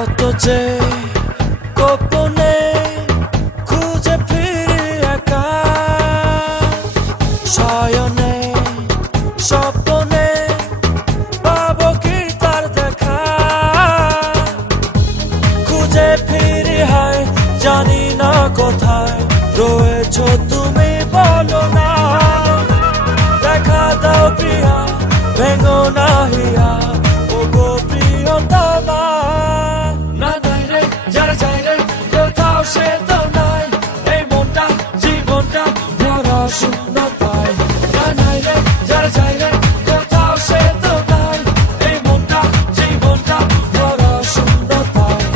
কত যে গোপনে খুঁজে ফিরি একা শয়নে স্বপ্নে পাবো কি তার দেখা খুঁজে ফিরি হায় জানি না কোথায় রয়েছো তুমি বলো না দেখা দাও প্রিয়া ভেঙো না হিয়া ও গো প্রিয়তমা না নাই রে যারা চাই রে কোথাও সে তো নাই এই মনটা জীবনটা ভরা শূন্যতায় না নাই রে যারা চাই রে কোথাও সে তো নাই এই মনটা জীবনটা ভরা শূন্যতায়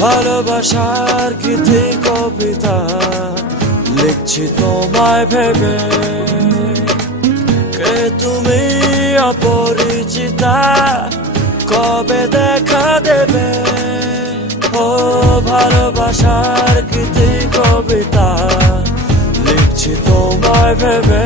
ভালোবাসার গীতি কবিতা লিখছি তোমায় ভেবে কে তুমি অপরিচিতা কবে দেখা দেবে ও ভালোবাসার গীতি কবিতা লিখছি তোমায় ভেবে